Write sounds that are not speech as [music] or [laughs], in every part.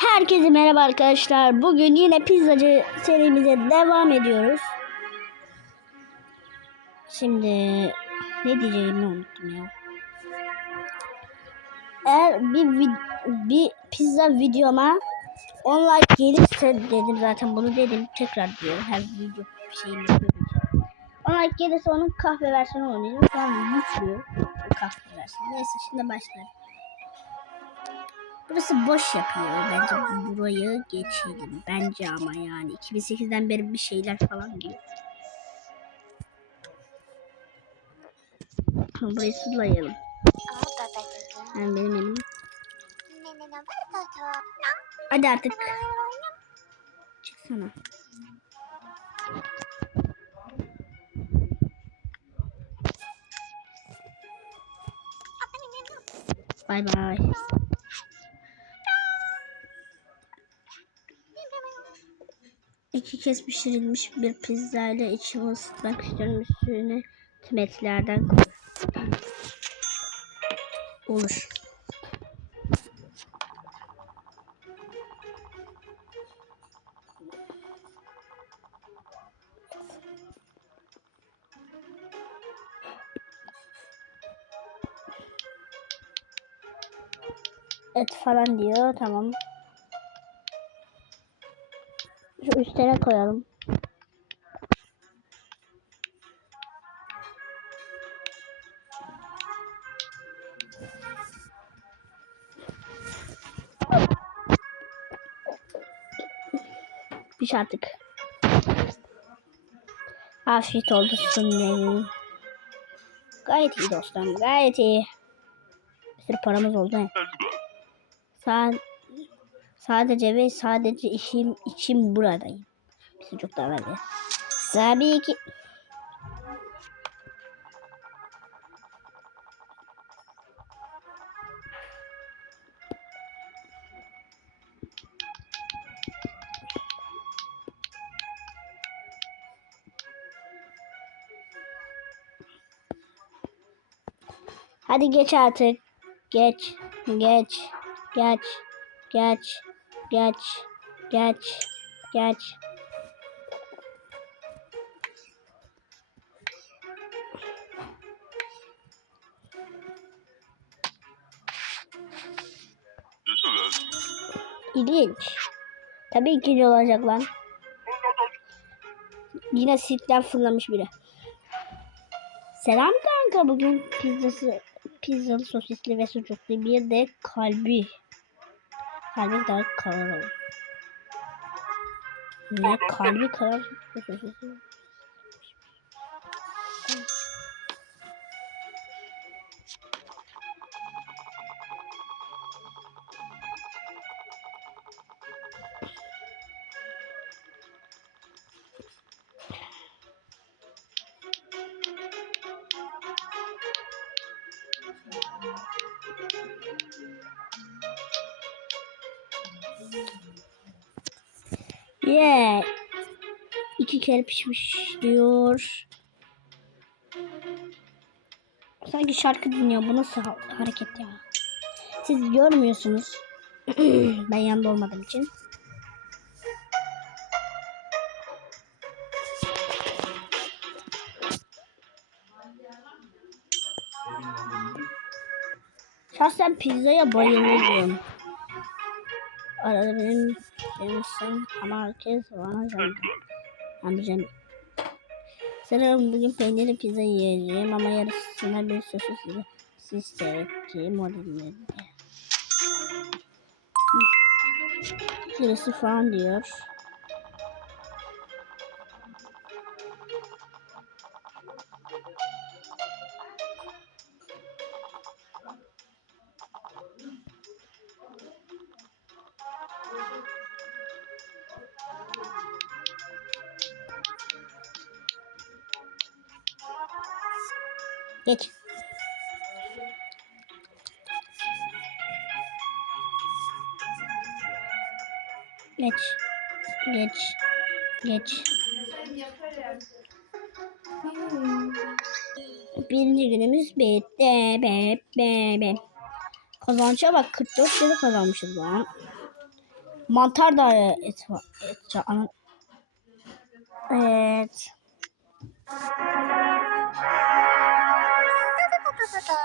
Herkese merhaba arkadaşlar. Bugün yine pizzacı serimize devam ediyoruz. Şimdi ne diyeceğimi unuttum ya. Eğer bir vid- bir pizza videoma 10 like gelirse dedim zaten bunu dedim tekrar diyorum her video şeyini söyleyeceğim. 10 like gelirse onun kahve versiyonu oynayacağım. Şu an o kahve versiyonu. Neyse şimdi başlayalım. Burası boş yapıyor. Bence burayı geçelim. Bence ama yani. 2008'den beri bir şeyler falan. Ha, Burayı sulayalım. Yani benim elim. Hadi artık. Çıksana. Bay bay. İki kez pişirilmiş bir pizza ile içimi ısıtmak istiyorum. Üstüne tüm etlerden. Olur. Et falan diyor. Tamam. Şu üstüne koyalım. Piş artık. Afiyet olsun benim. Gayet iyi dostum. Gayet iyi. Bir paramız oldu. he. Sa sadece ve sadece işim için buradayım. Çocuklar ya. Tabii ki. Hadi geç artık. Geç. Geç. Geç. Geç. Geç. Geç. Geç. İlginç. Tabii ki olacak lan. Yine sitten fırlamış biri. Selam kanka bugün pizzası pizzalı sosisli ve sucuklu bir de kalbi. Kalbi daha karar olur. Ne kalbi Yeah. İki kere pişmiş diyor. Sanki şarkı dinliyor. Bu nasıl ha- hareket ya? Siz görmüyorsunuz. [clears throat] ben yanında olmadığım için. Şahsen pizzaya bayılıyorum. Arada benim sevmişsin ama herkes bana zannediyor. Amcam. Sanırım bugün peynirli pizza yiyeceğim ama yarısına bir sosis siz seyredeceğim modelinde. Şurası falan diyor. Geç. Geç. Geç. Geç. Birinci günümüz bitti. Be, be, be. Kazança bak 44 lira kazanmışız lan. Mantar da et var. Et, Evet.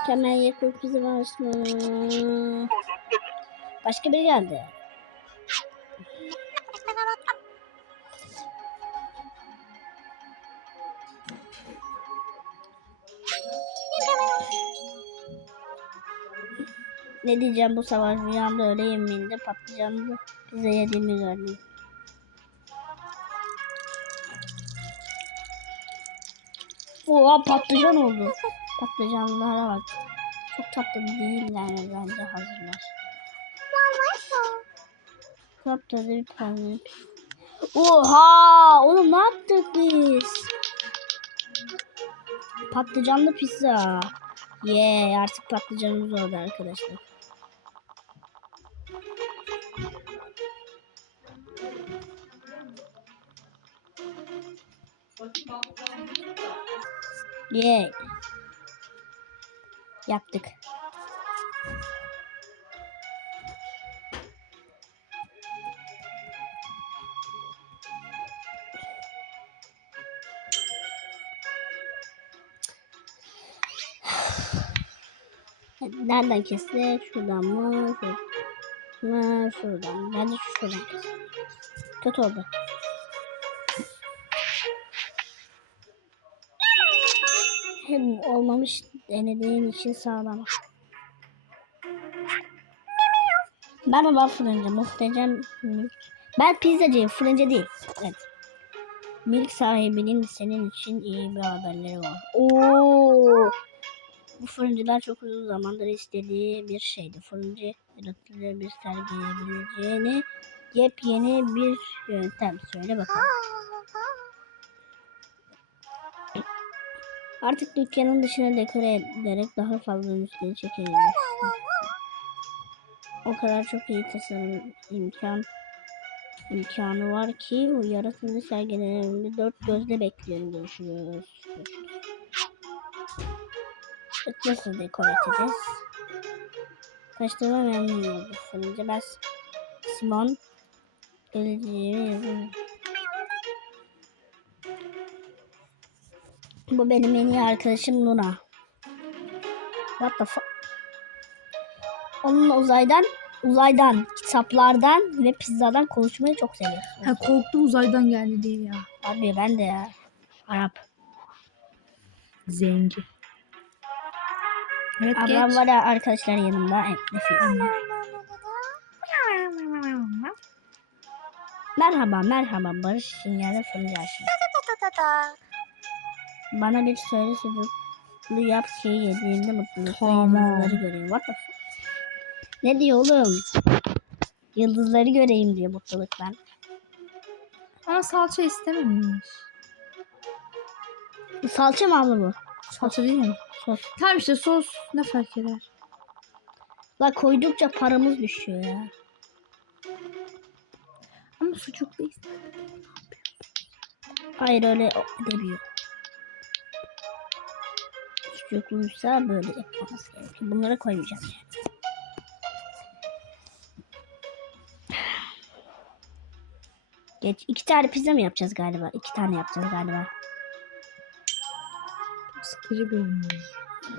Kemal yakıp bizi başlıyor. Başka biri geldi. Ne diyeceğim bu sabah rüyamda öğle yemeğinde patlıcanlı pizza yediğimi gördüm. Oha patlıcan oldu. Patlıcanlara bak. Çok tatlı değiller bence hazırlar. Çok tatlı bir patlıcan. Oha! Oğlum ne yaptık biz? Patlıcanlı pizza. Ye artık patlıcanımız oldu arkadaşlar. Ye. Yaptık. Nereden kestik? Şuradan mı? Şuradan mı? Şuradan. Bence şuradan kestik. Kötü oldu. Hem olmamış denediğin için sağlam. Merhaba fırıncı. Muhteşem mülk. Ben pizzacıyım. Fırıncı değil. Evet. Mülk sahibinin senin için iyi bir haberleri var. Oo. Bu fırıncılar çok uzun zamandır istediği bir şeydi. Fırıncı yaratıcı bir sergileyebileceğini yepyeni bir yöntem. Söyle bakalım. Artık dükkanın dışına dekore ederek daha fazla müşteri çekebiliriz. O kadar çok iyi tasarım imkan imkanı var ki o yaratıcı sergilerini dört gözle bekliyorum. Görüşürüz. Nasıl dekor edeceğiz? Kaçtığıma memnun oldum. Fırıncı ben Simon geleceğimi yazın. Bu benim en iyi arkadaşım Luna. What the fuck? Onunla uzaydan, uzaydan, kitaplardan ve pizzadan konuşmayı çok seviyor. Ha korktum uzaydan geldi diye ya. Abi ben de ya. Arap. Zenci. Evet Ablam geç. var ya arkadaşlar yanımda. Nefis. Merhaba merhaba Barış Şinyar'da fırıncı aşkım. Bana bir söyle sucuklu yap şeyi yediğimde mutlulukla Tamam. yıldızları göreyim. What the fuck? Ne diyor oğlum? Yıldızları göreyim diyor mutluluktan. Ama salça istememiş. Salça mı abla bu? Salça değil mi? Sos. Tamam işte sos ne fark eder? La koydukça paramız düşüyor ya. Ama sucuk değil. Hayır öyle demiyor. Sucukluysa böyle yapmamız gerekiyor. Bunları koymayacağız yani. Geç. iki tane pizza mı yapacağız galiba? İki tane yapacağız galiba. Sıkıcı görünüyor.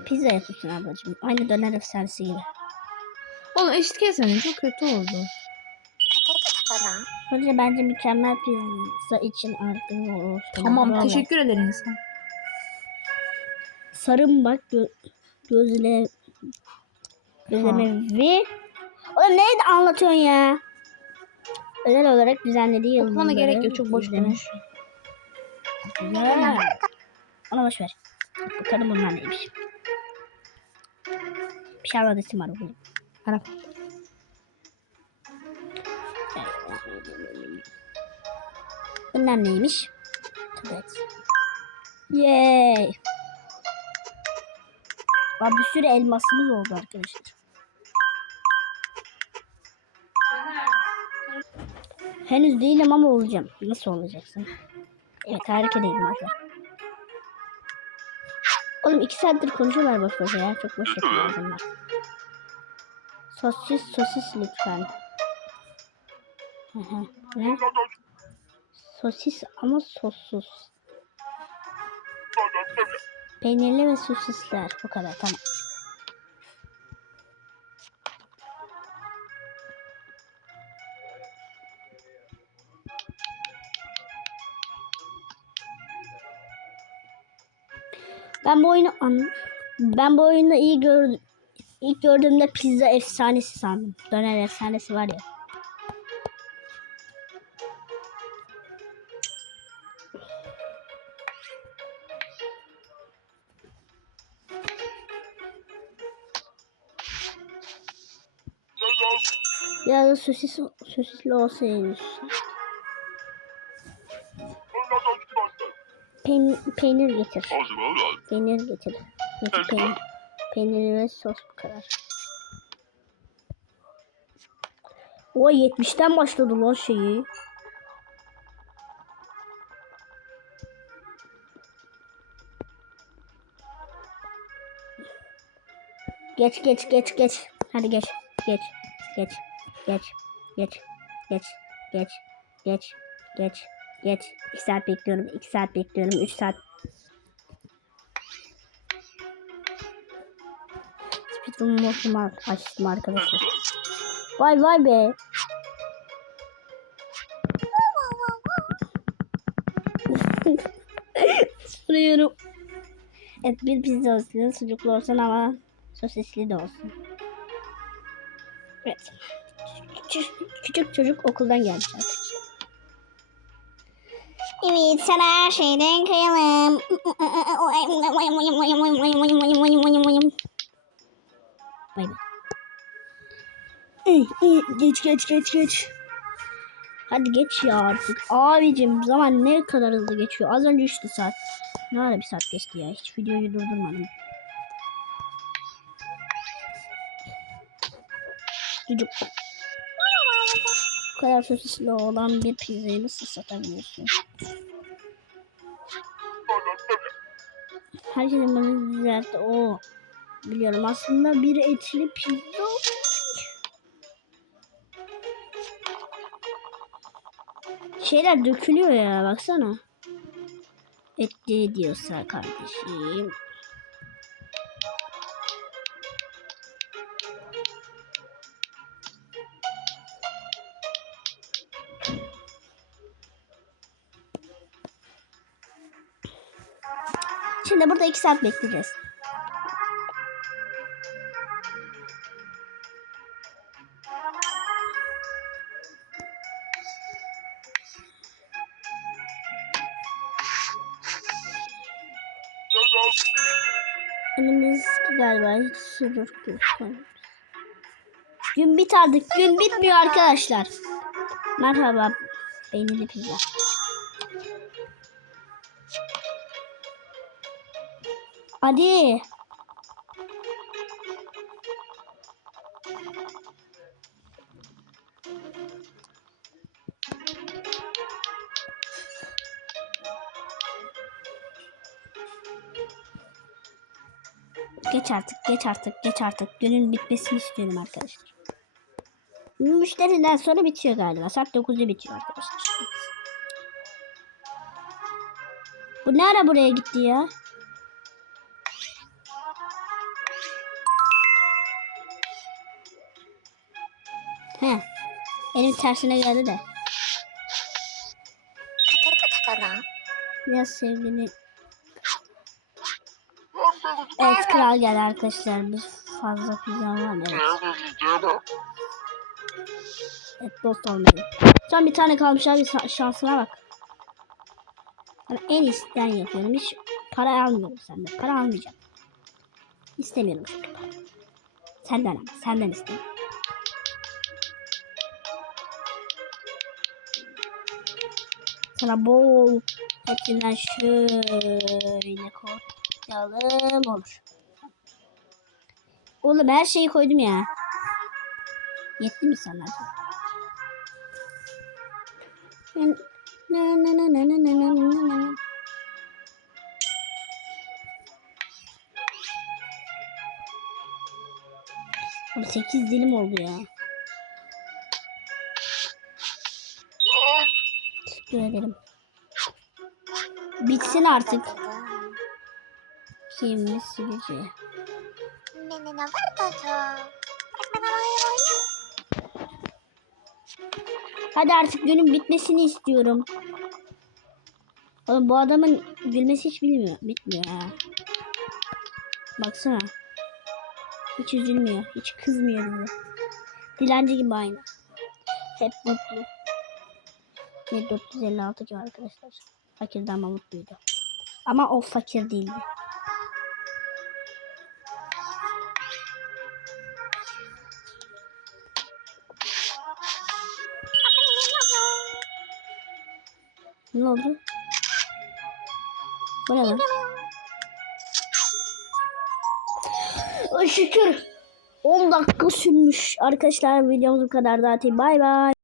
Pizza yapıyorsun ablacığım. Aynı döner efsanesi gibi. Oğlum eşit kesmedin çok kötü oldu. Önce bence mükemmel pizza için artık olsun. Tamam Bravo. teşekkür ederim sen. Sarım bak gö gözle gözleme ve Oğlum neydi anlatıyorsun ya? Özel olarak düzenlediği Okumana yıldızları gerek yok çok boş. Güzel. Ona boş ver. Bakalım bunlar neymiş. Bir şey anladı isim var bugün. Arap. Bunlar neymiş? Evet. Yay. Bak bir sürü elmasımız oldu arkadaşlar. Henüz değilim ama olacağım. Nasıl olacaksın? Evet harika değilim arkadaşlar. Oğlum iki saattir konuşuyorlar boş boş ya. Çok boş yapıyorlar bunlar. Sosis sosis lütfen. Hı hı. Ne? Sosis ama sossuz. Peynirli ve sosisler. Bu kadar tamam. Ben bu oyunu ben bu oyunu iyi gördüm. İlk gördüğümde pizza efsanesi sandım. Döner efsanesi var ya. Ya da sosis sosisli olsaydı. Peyn peynir getir. Peynir getir. Getir peynir. Peynir ve sos bu kadar. O 70'ten başladı lan şeyi. Geç geç geç geç. Hadi geç. Geç. Geç. Geç. Geç. Geç. Geç. Geç. Geç. Geç. 2 saat bekliyorum. 2 saat bekliyorum. 3 saat. Speedrun modumu açtım arkadaşlar. Vay vay be. [laughs] Soruyorum. Evet bir pizza olsun. Sucuklu olsun ama sosisli de olsun. Evet. Küçük, çocuk okuldan arkadaşlar. Evet sana her şeyden kıyalım. Bay bay. Geç geç geç geç. Hadi geç ya artık. Abicim zaman ne kadar hızlı geçiyor. Az önce 3 saat. Ne ara bir saat geçti ya. Hiç videoyu durdurmadım. Çocuk. Bu kadar sosisli olan bir pizzayı nasıl satabiliyorsun? Herkesin bana düzeltti. O biliyorum aslında bir etli pizza. Şeyler dökülüyor ya baksana. Etli diyorsa kardeşim. orada 2 saat bekleyeceğiz. Elimiz galiba hiç sürür Gün bit artık. Gün bitmiyor arkadaşlar. Merhaba. Beynili pizza. Hadi. Geç artık, geç artık, geç artık. Günün bitmesini istiyorum arkadaşlar. Müşteriden sonra bitiyor galiba. Saat 9'da bitiyor arkadaşlar. Bu ne ara buraya gitti ya? Elim tersine geldi de. Biraz sevgili. Evet kral geldi arkadaşlar. Biz fazla var evet. Evet dost olmayalım. Son bir tane kalmış abi şansına bak. Ben en iyisinden yapıyorum. Hiç para almıyorum senden. Para almayacağım. İstemiyorum çünkü para. Senden ama. Senden istemiyorum. Sana bol hepsinden şöyle koyalım olur. Oğlum her şeyi koydum ya. Yetti mi sana? Oğlum 8 dilim oldu ya. Teşekkür ederim. Bitsin artık. Kimli silici. Hadi artık günün bitmesini istiyorum. Oğlum bu adamın gülmesi hiç bilmiyor. Bitmiyor ha. Baksana. Hiç üzülmüyor. Hiç kızmıyor bize. Dilenci gibi aynı. Hep mutlu. Ne 456 ki arkadaşlar. Fakirdi ama mutluydu. Ama o fakir değildi. Ne oldu? Bu ne lan? Şükür. 10 dakika sürmüş. Arkadaşlar videomuz bu kadar zaten. Bay bay.